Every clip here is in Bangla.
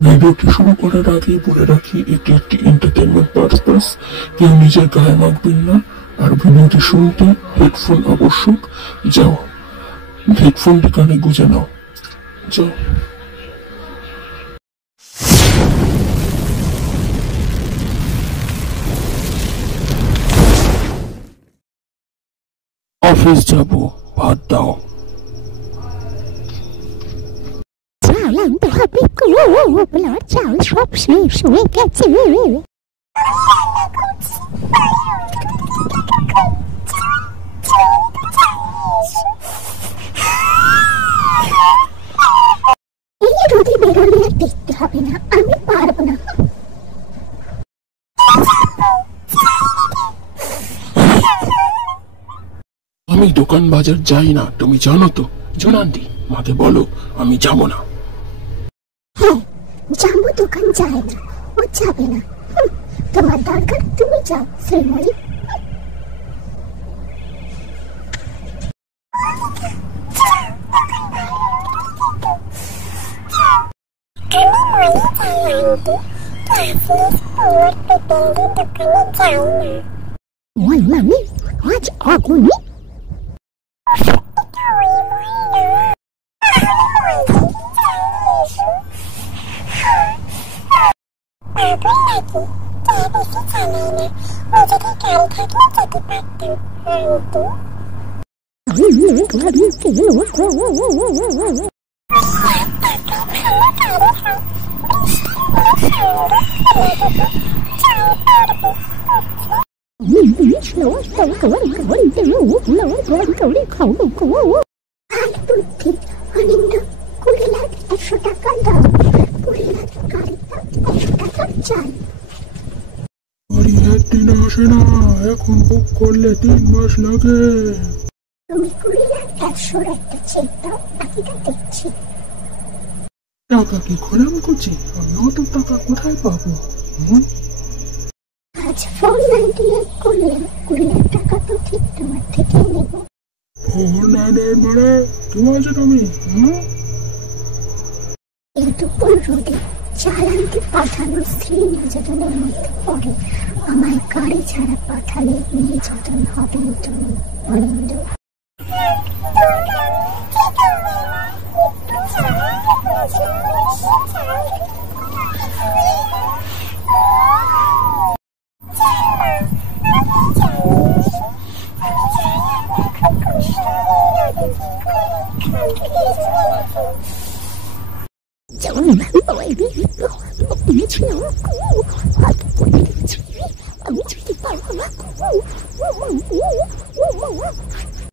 ভিডিওটি শুরু করার আগে বলে রাখি এটি একটি এন্টারটেনমেন্ট পারপাস, কেউ নিজের গায়ে মাখবেন না। আর ভিডিওটি শুনতে হেডফোন আবশ্যক। যাও, হেডফোনটি কানে গুঁজে নাও। যাও। অফিস যাব, ভাত দাও। চাল সব শেষ হয়ে গেছে। এই রোদে বেরোলে আর দেখতে হবে না, আমি পারবো না। আমি দোকান বাজার যাই না, তুমি জানো তো। জোনান্তি, মাকে বলো আমি যাবো না। হ্যাঁ, জাম্বু দোকান যায় না, ও যাবে না। তোমার দরকার তুমি যাও শ্রীময়ী। মানে আজ আগুনি আসে না, এখন বুক করলে 3 মাস লাগে। তুমি 20 লাখ 100 একটা চেক দাও, বাকিটা দেখছি। টাকা কি খরাম করছি? আমি অত টাকা কোথায় পাবো? আজ ফোন 98 করলাম, 20 লাখ টাকা তো ঠিক তোমার থেকে নেব। ফোন 98 মানে কি বলছো তুমি? এই দুপুর রোদে চালানকে পাঠানো স্ত্রী নির্যাতনের মধ্যে পড়ে। আমার গাড়ি ছাড়া পাঠালে নির্যাতন হবে তুমি অনিন্দ।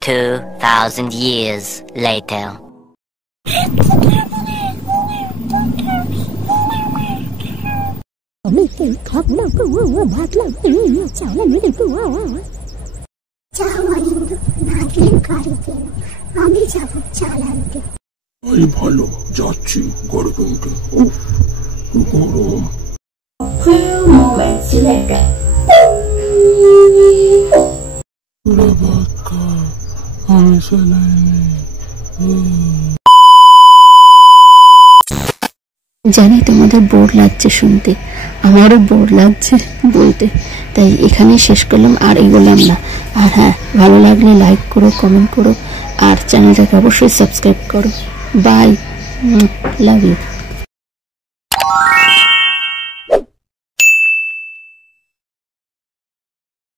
$2,000 years later. আমি যাবো চালানকে। এই ভালো, যাচ্ছি। গরমকে গরম। Few moments later. আমি চালাই। জানি তোমাদের বোর লাগছে শুনতে, আমারও বোর লাগছে বলতে, তাই এখানে শেষ করলাম, আর এগোলাম না। আর হ্যাঁ, ভালো লাগলে লাইক করো, কমেন্ট করো, আর চ্যানেলটাকে অবশ্যই সাবস্ক্রাইব করো। Bye, love you.